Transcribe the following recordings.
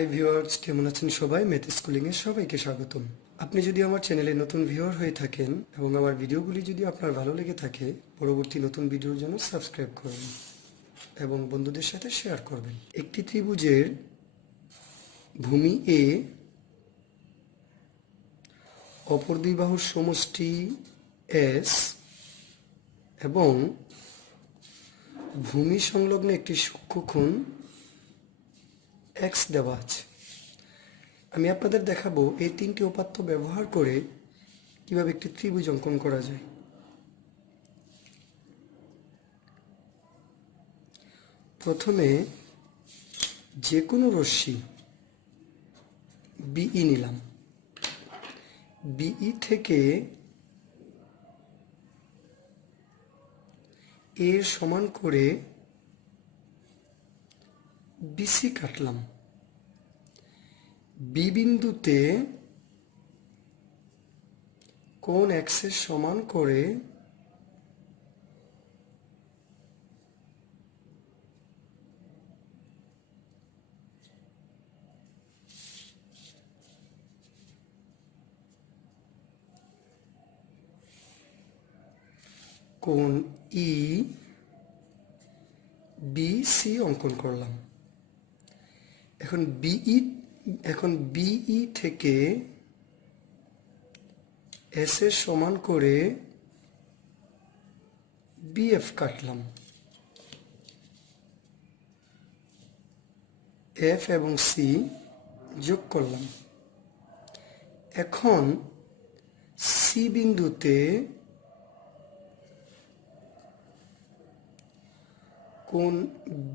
Hi viewers, কেমন আছেন সবাই? ম্যাথ স্কুলিংয়ে সবাইকে স্বাগতম। আপনি যদি আমার চ্যানেলে নতুন ভিউয়ার হয়ে থাকেন এবং আমার ভিডিওগুলি যদি আপনার ভালো লেগে থাকে, পরবর্তী নতুন ভিডিওর জন্য সাবস্ক্রাইব করবেন এবং বন্ধুদের সাথে শেয়ার করবেন। একটি ত্রিভুজের ভূমি এ, অপর দুই বাহুর সমষ্টি এস এবং ভূমি সংলগ্ন একটি সূক্ষ্মকোণ এক্স দেওয়া আছে। আমি আপনাদের দেখাবো এই তিনটি উপাত্ত ব্যবহার করে কিভাবে একটি ত্রিভুজ অঙ্কন করা যায়। প্রথমে যে কোনো রশ্মি বিই নিলাম। বিই থেকে এর সমান করে বিসি কাটলাম। বি বিন্দুতে কোণ এক্সের সমান করে কোণ ই বি সি অঙ্কন করলাম। এখন বিই থেকে এস এর সমান করে বিএফ কাটলাম। এফ এবং সি যোগ করলাম। এখন সি বিন্দুতে কোণ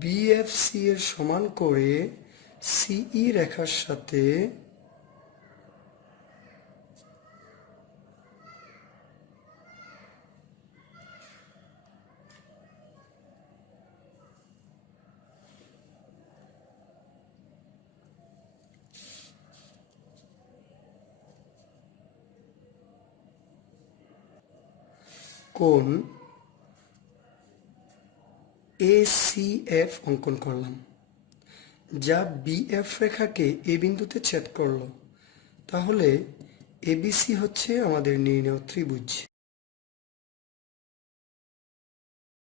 বিএফসি এর সমান করে সিই রেখার সাথে কোণ এসিএফ অঙ্কন করলাম, যা বিএফ রেখাকে এ বিন্দুতে ছেদ করলো। তাহলে এবিসি হচ্ছে আমাদের নির্ণেয় ত্রিভুজ।